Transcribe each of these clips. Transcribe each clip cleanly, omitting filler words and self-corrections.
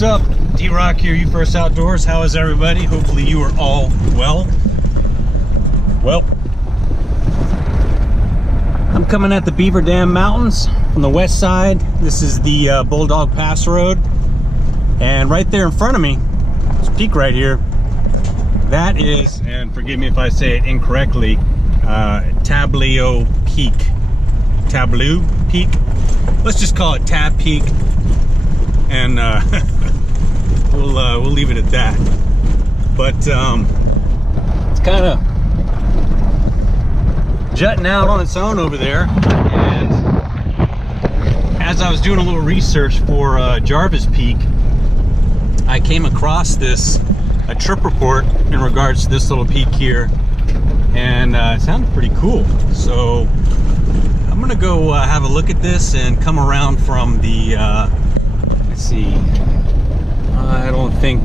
What's up? D-Rock here, You First Outdoors. How is everybody? Hopefully you are all well. Well, I'm coming at the Beaver Dam Mountains from the west side. This is the Bulldog Pass Road. And right there in front of me, this peak right here, that is, and forgive me if I say it incorrectly, Tabeau Peak. Tabeau Peak? Let's just call it Tab Peak. And we'll leave it at that. But it's kind of jutting out on its own over there. And as I was doing a little research for Jarvis Peak, I came across a trip report in regards to this little peak here, and it sounded pretty cool. So I'm gonna go have a look at this and come around from the let's see, I don't think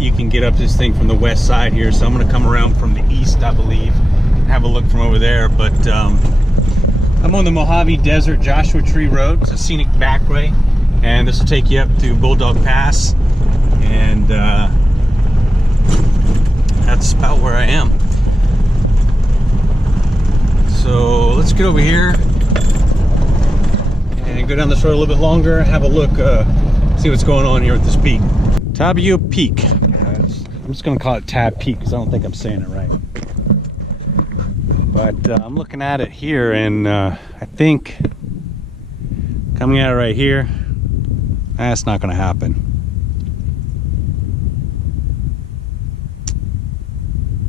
you can get up this thing from the west side here, so I'm going to come around from the east, I believe, and have a look from over there. But I'm on the Mojave Desert Joshua Tree Road. It's a scenic back way, and this will take you up to Bulldog Pass, and that's about where I am. So let's get over here and go down this road a little bit longer, have a look, see what's going on here with this peak. Tabeau Peak. I'm just gonna call it Tab Peak because I don't think I'm saying it right. But I'm looking at it here, and I think coming at it right here, that's not gonna happen.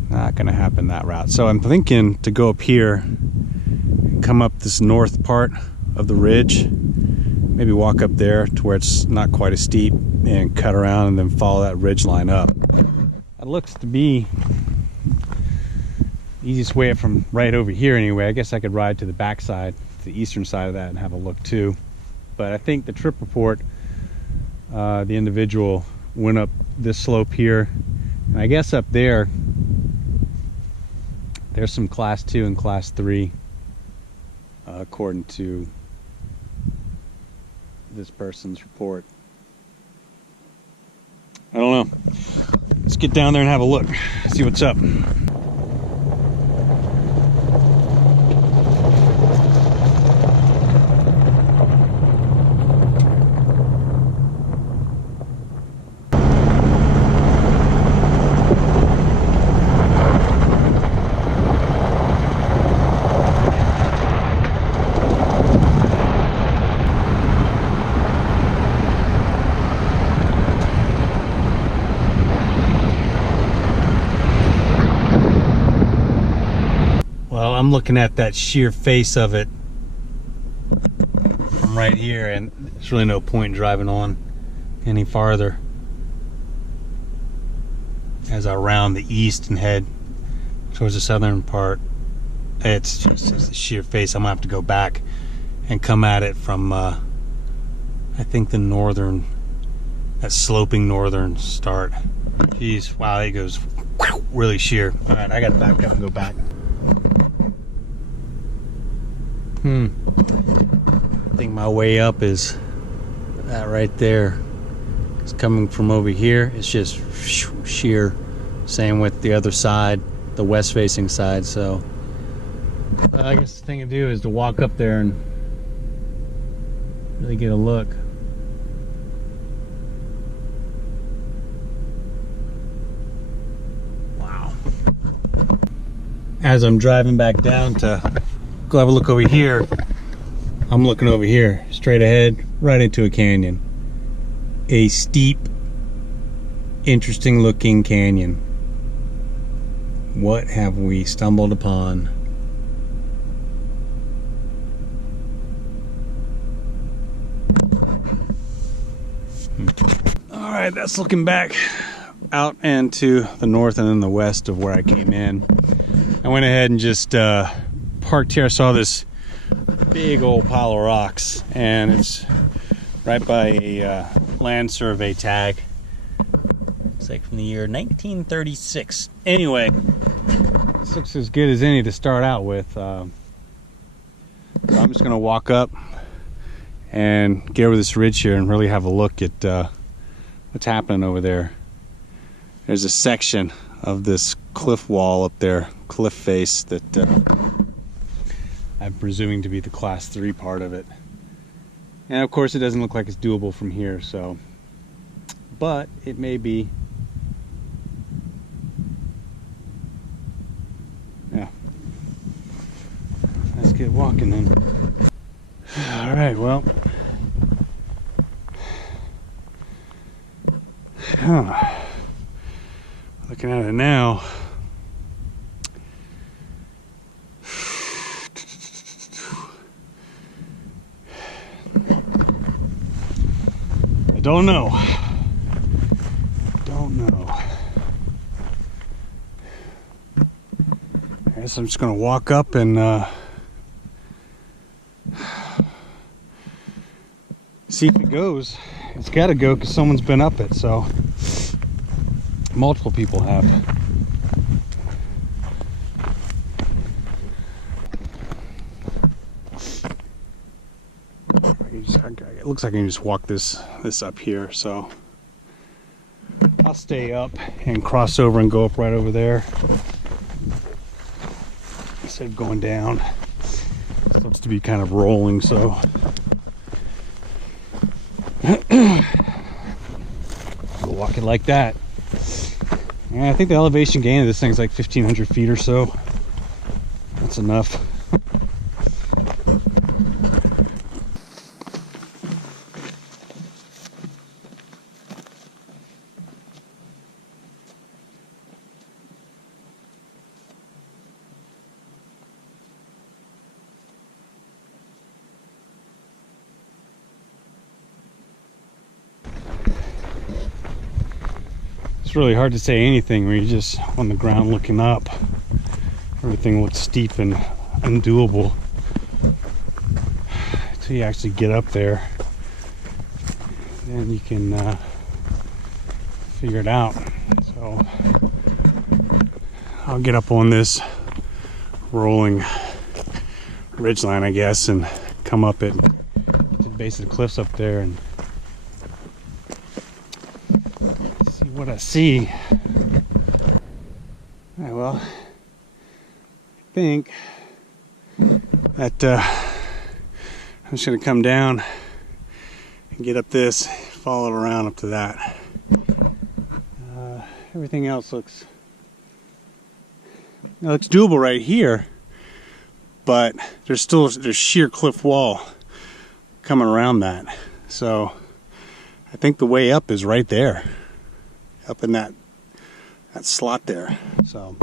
Not gonna happen that route. So I'm thinking to go up here and come up this north part of the ridge, maybe walk up there to where it's not quite as steep and cut around and then follow that ridge line up. That looks to be the easiest way from right over here anyway. I guess I could ride to the back side, to the eastern side of that, and have a look too. But I think the trip report, the individual went up this slope here, and I guess up there there's some class 2 and class 3 according to this person's report. I don't know. Let's get down there and have a look, see what's up. Well, I'm looking at that sheer face of it from right here, and there's really no point in driving on any farther as I round the east and head towards the southern part. It's the sheer face. I'm gonna have to go back and come at it from I think the northern, that sloping northern start. Jeez, wow, it goes really sheer. All right, I gotta back up and go back. I think my way up is that right there. It's coming from over here. It's just sheer. Same with the other side, the west facing side. So I guess the thing to do is to walk up there and really get a look. Wow. As I'm driving back down to go have a look over here, I'm looking over here straight ahead right into a canyon, a steep, interesting looking canyon. What have we stumbled upon? All right, that's looking back out and to the north and then the west of where I came in. I went ahead and just parked here. I saw this big old pile of rocks, and it's right by a land survey tag. It's like from the year 1936. Anyway, this looks as good as any to start out with. So I'm just gonna walk up and get over this ridge here and really have a look at what's happening over there. There's a section of this cliff wall up there, cliff face, that I'm presuming to be the class 3 part of it. And of course it doesn't look like it's doable from here, so, but it may be. Yeah. Let's get walking then. All right, well. Looking at it now. I don't know. I guess I'm just gonna walk up and see if it goes. It's gotta go because someone's been up it, so multiple people have. It looks like I can just walk this up here, so I'll stay up and cross over and go up right over there instead of going down. It looks to be kind of rolling, so go walk it like that. Yeah, I think the elevation gain of this thing is like 1,500 feet or so. That's enough. It's really hard to say anything when you're just on the ground looking up. Everything looks steep and undoable until you actually get up there. Then you can figure it out. So I'll get up on this rolling ridgeline, I guess, and come up at the base of the cliffs up there and see what I see. All right, well, I think that I'm just going to come down and get up this, follow it around up to that. Everything else looks doable right here, but there's sheer cliff wall coming around that. So I think the way up is right there, up in that slot there. So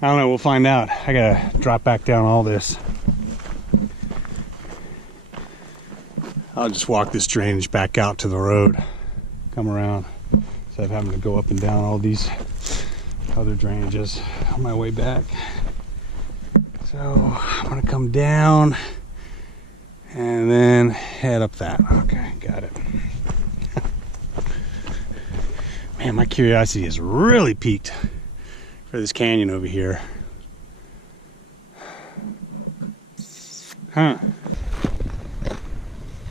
I don't know, we'll find out. I gotta drop back down all this. I'll just walk this drainage back out to the road, come around, instead of having to go up and down all these other drainages on my way back. So I'm gonna come down and then head up that. Okay, got it. Man, my curiosity is really peaked for this canyon over here. Huh.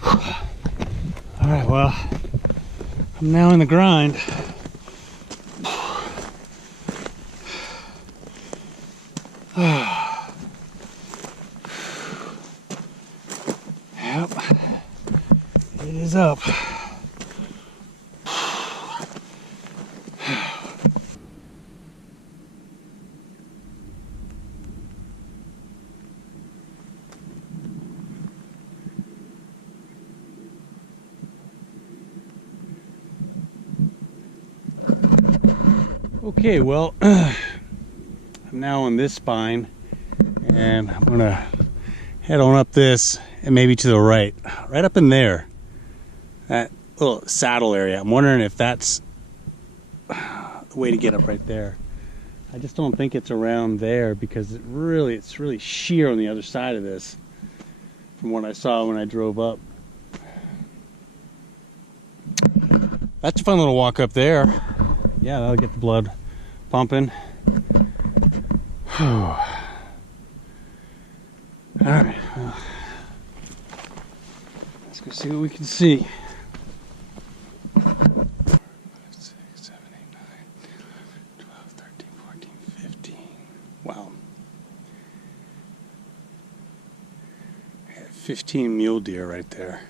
All right, well, I'm now in the grind. Yep, it is up. Okay, well, I'm now on this spine, and I'm gonna head on up this and maybe to the right up in there, that little saddle area. I'm wondering if that's the way to get up right there. I just don't think it's around there because it's really sheer on the other side of this from what I saw when I drove up. That's a fun little walk up there. Yeah, that'll get the blood pumping. All right. Let's see what we can see. 5, 6, 7, 8, 9, 12, 13, 14, 15. Wow. 15 mule deer right there.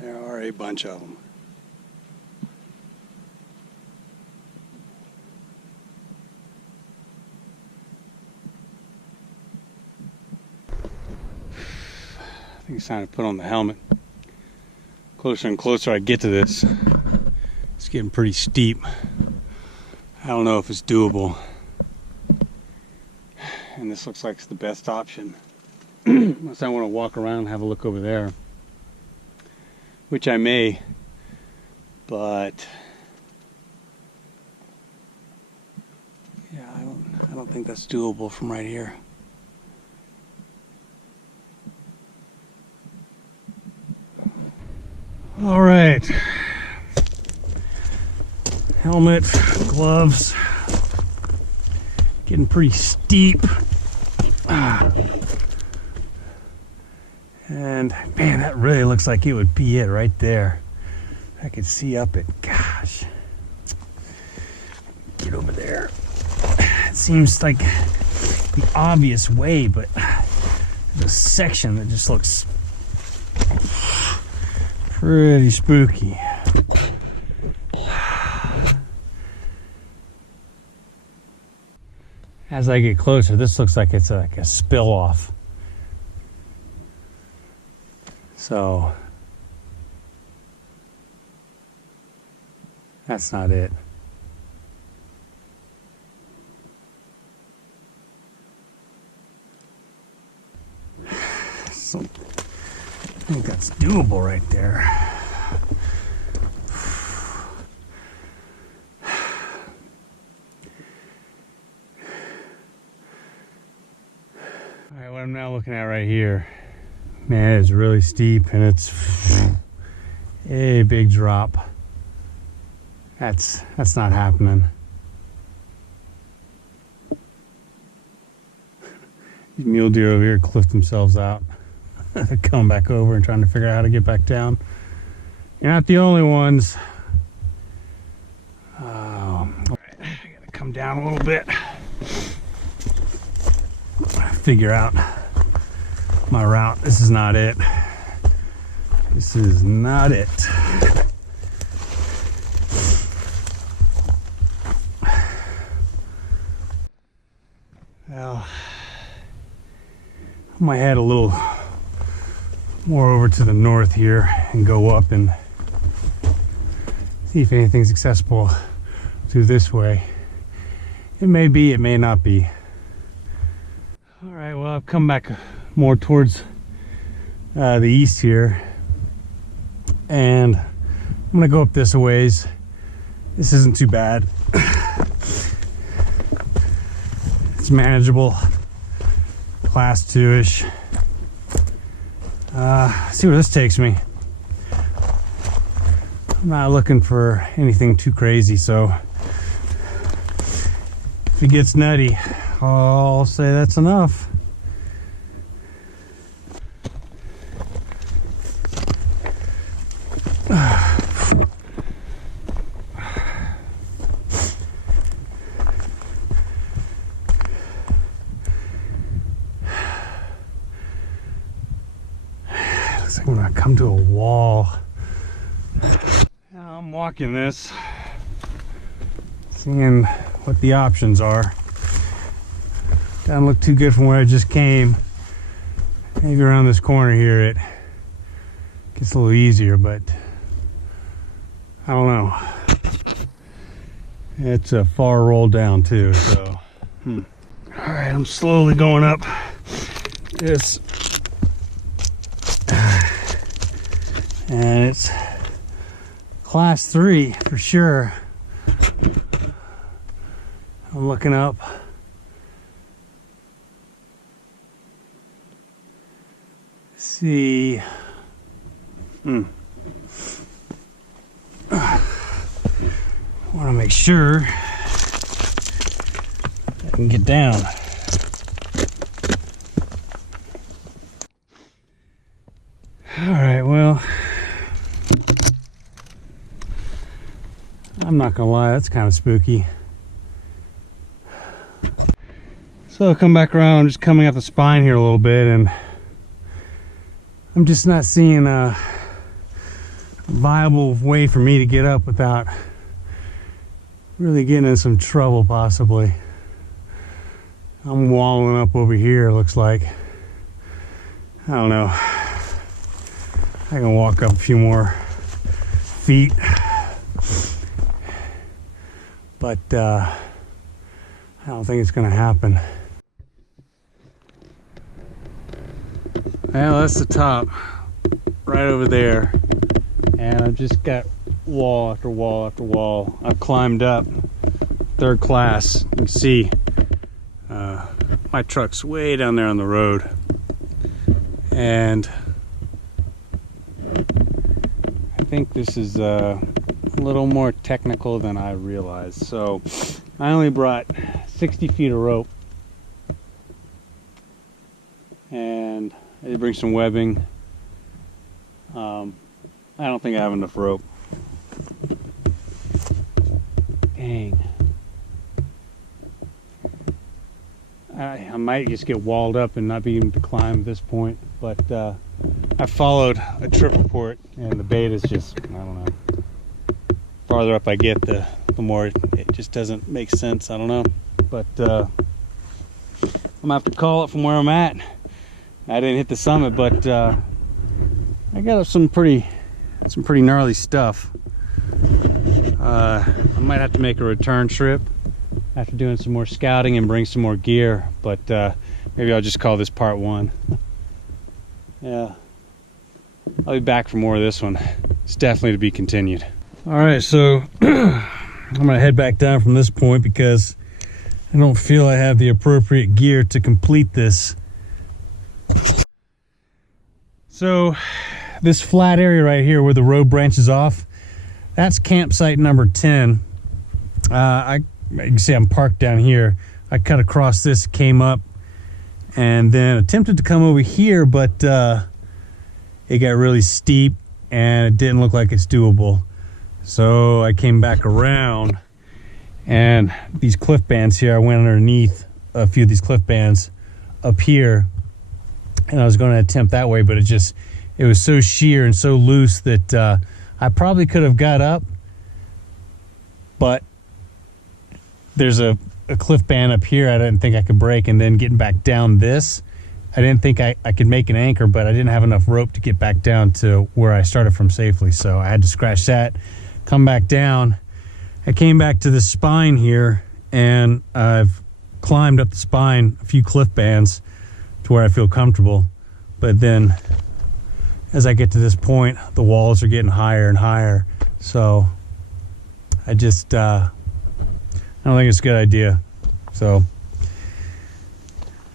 There are a bunch of them. I think it's time to put on the helmet. Closer and closer I get to this, it's getting pretty steep. I don't know if it's doable. And this looks like it's the best option. Unless I want to walk around and have a look over there. Which I may, but yeah, I don't think that's doable from right here. All right, helmet, gloves, getting pretty steep. And man, that really looks like it would be it right there. I could see up it. Gosh. Get over there. It seems like the obvious way, but there's a section that just looks pretty spooky. As I get closer, this looks like it's like a spill off. So that's not it. So I think that's doable right there. All right, what I'm now looking at right here, man, it's really steep and it's a big drop. That's not happening. These mule deer over here cliffed themselves out. They're coming back over and trying to figure out how to get back down. You're not the only ones. All right, I gotta come down a little bit. Figure out my route. This is not it. This is not it. Well, I might head a little more over to the north here and go up and see if anything's accessible through this way. It may be, it may not be. All right, well, I've come back more towards the east here, and I'm gonna go up this a ways. This isn't too bad. It's manageable, class 2-ish. See where this takes me. I'm not looking for anything too crazy, so if it gets nutty, I'll say that's enough. Looks like I'm gonna come to a wall. Now I'm walking this, seeing what the options are. Doesn't look too good from where I just came. Maybe around this corner here it gets a little easier, but I don't know. It's a far roll down too, so. All right, I'm slowly going up this, and it's class 3 for sure. I'm looking up. See. I want to make sure I can get down. right, well, I'm not gonna lie, that's kind of spooky. So I'll come back around. I'm just coming up the spine here a little bit, and I'm just not seeing a viable way for me to get up without really getting in some trouble, possibly. I'm wallowing up over here, looks like. I don't know. I can walk up a few more feet, but I don't think it's gonna happen. Well, that's the top, right over there. And I've just got wall after wall after wall. I've climbed up, third class. You can see my truck's way down there on the road. And I think this is a little more technical than I realized. So I only brought 60 feet of rope. And I did bring some webbing. I don't think I have enough rope. Dang. I might just get walled up and not be able to climb at this point, but I followed a trip report, and the bait is just, I don't know. Farther up I get, the more it just doesn't make sense. I don't know, but I'm gonna have to call it from where I'm at. I didn't hit the summit, but I got some pretty gnarly stuff. I might have to make a return trip after doing some more scouting and bring some more gear, but maybe I'll just call this part one. Yeah, I'll be back for more of this one. It's definitely to be continued. All right, so I'm gonna head back down from this point because I don't feel I have the appropriate gear to complete this. So this flat area right here where the road branches off, that's campsite number 10. You can see I'm parked down here. I cut across this, came up, and then attempted to come over here, but it got really steep and it didn't look like it's doable. So I came back around, and these cliff bands here, I went underneath a few of these cliff bands up here, and I was going to attempt that way, but it was so sheer and so loose that I probably could have got up, but there's a cliff band up here I didn't think I could break, and then getting back down this, I didn't think I could make an anchor, but I didn't have enough rope to get back down to where I started from safely, so I had to scratch that, come back down. I came back to the spine here, and I've climbed up the spine a few cliff bands to where I feel comfortable, but then as I get to this point, the walls are getting higher and higher, so I just I don't think it's a good idea. So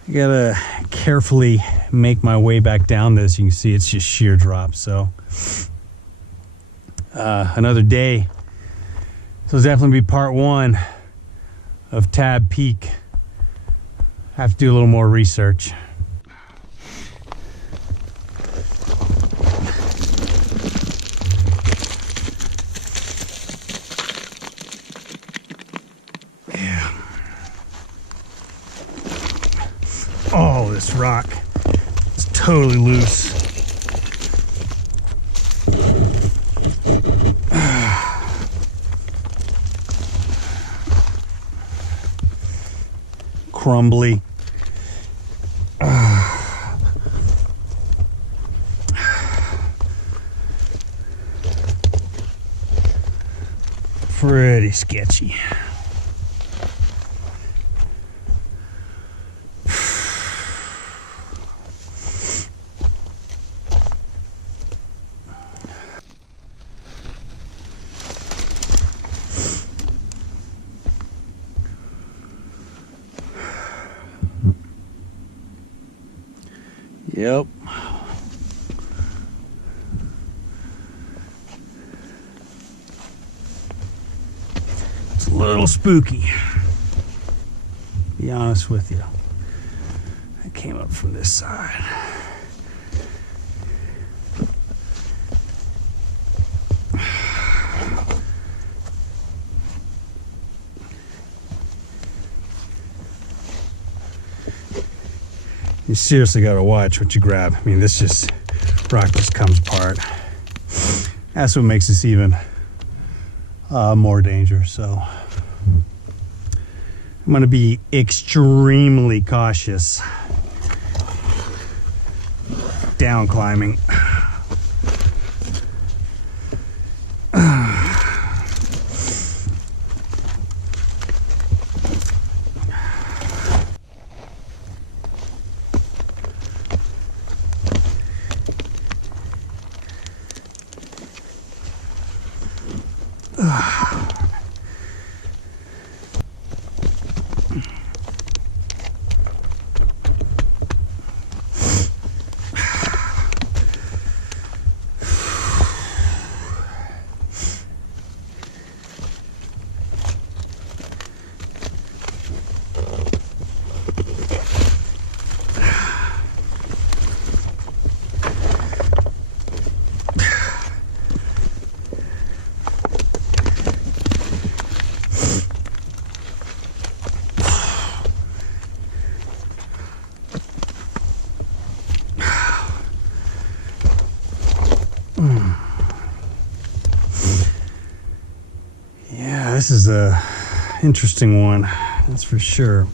I gotta carefully make my way back down this. You can see it's just sheer drop. So another day. So it's definitely be part one of Tabeau Peak. I have to do a little more research. Oh, this rock is totally loose. Crumbly. Pretty sketchy. Yep. It's a little spooky, to be honest with you. I came up from this side. You seriously got to watch what you grab. I mean, this just, rock just comes apart. That's what makes this even more dangerous. So I'm going to be extremely cautious down climbing. Yeah, this is a interesting one, that's for sure.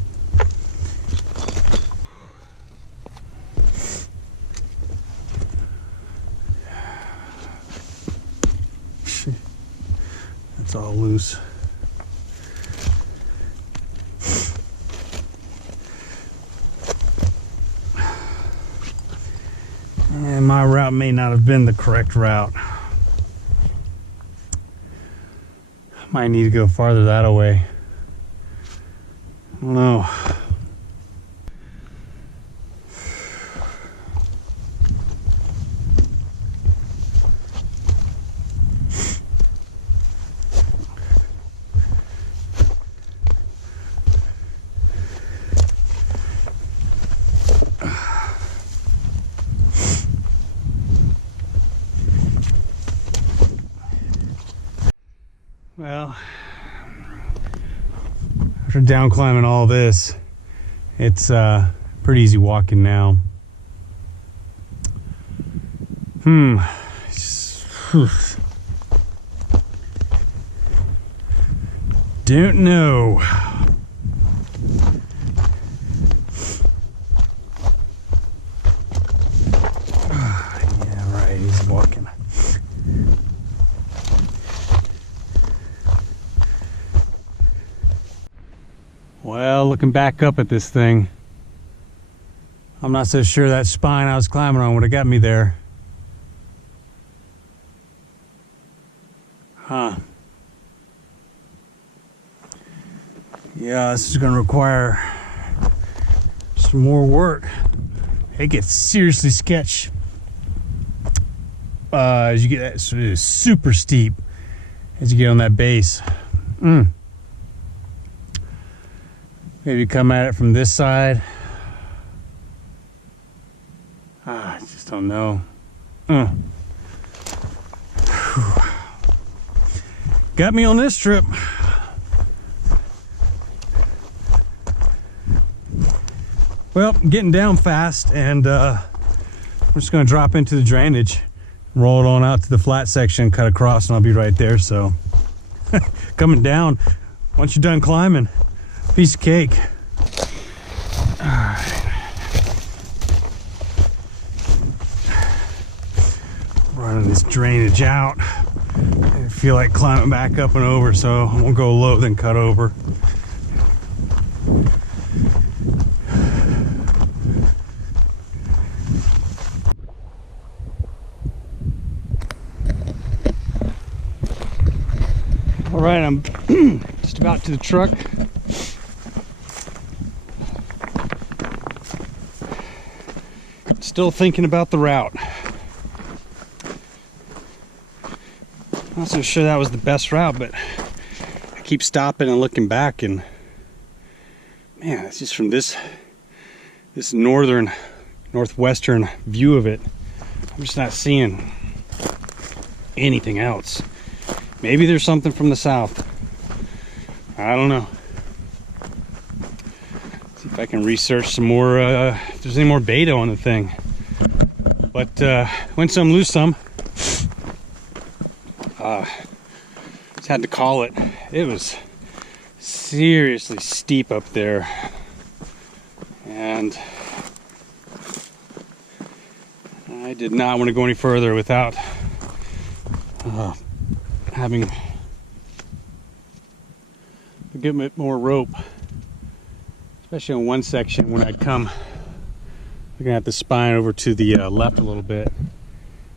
That's all loose. And my route may not have been the correct route. Might need to go farther that way. I don't know. Well, after down climbing all this, it's pretty easy walking now. Don't know. Yeah, right, he's walking. Well, looking back up at this thing, I'm not so sure that spine I was climbing on would have got me there. Huh. Yeah, this is going to require some more work. It gets seriously sketch as you get that, so it is super steep as you get on that base. Maybe come at it from this side. I just don't know. Got me on this trip. Well, I'm getting down fast, and I'm just going to drop into the drainage, roll it on out to the flat section, cut across, and I'll be right there. So coming down, once you're done climbing, piece of cake. All right. Running this drainage out. I feel like climbing back up and over, so I won't go low then cut over. All right, I'm just about to the truck. Still thinking about the route. Not so sure that was the best route, but I keep stopping and looking back, and man, it's just from this northwestern view of it, I'm just not seeing anything else. Maybe there's something from the south. I don't know. Let's see if I can research some more, if there's any more beta on the thing. But win some, lose some. Just had to call it. It was seriously steep up there, and I did not want to go any further without having a good bit more rope, especially on one section when I'd come looking at the spine over to the left a little bit,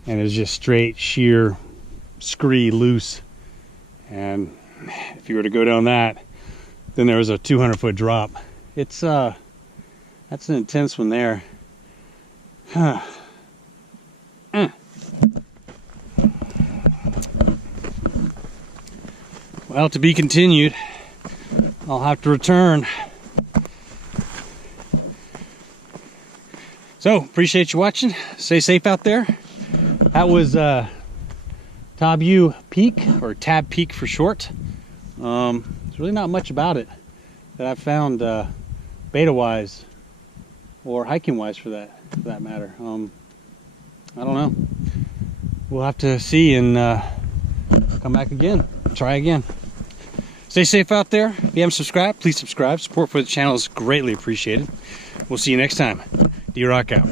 and it was just straight, sheer, scree, loose. And if you were to go down that, then there was a 200-foot drop. It's that's an intense one there. Well, to be continued. I'll have to return. So, appreciate you watching. Stay safe out there. That was Tabeau Peak, or Tab Peak for short. There's really not much about it that I've found beta-wise, or hiking-wise for that matter. I don't know. We'll have to see and come back again. Try again. Stay safe out there. If you haven't subscribed, please subscribe. Support for the channel is greatly appreciated. We'll see you next time. D-Rock out.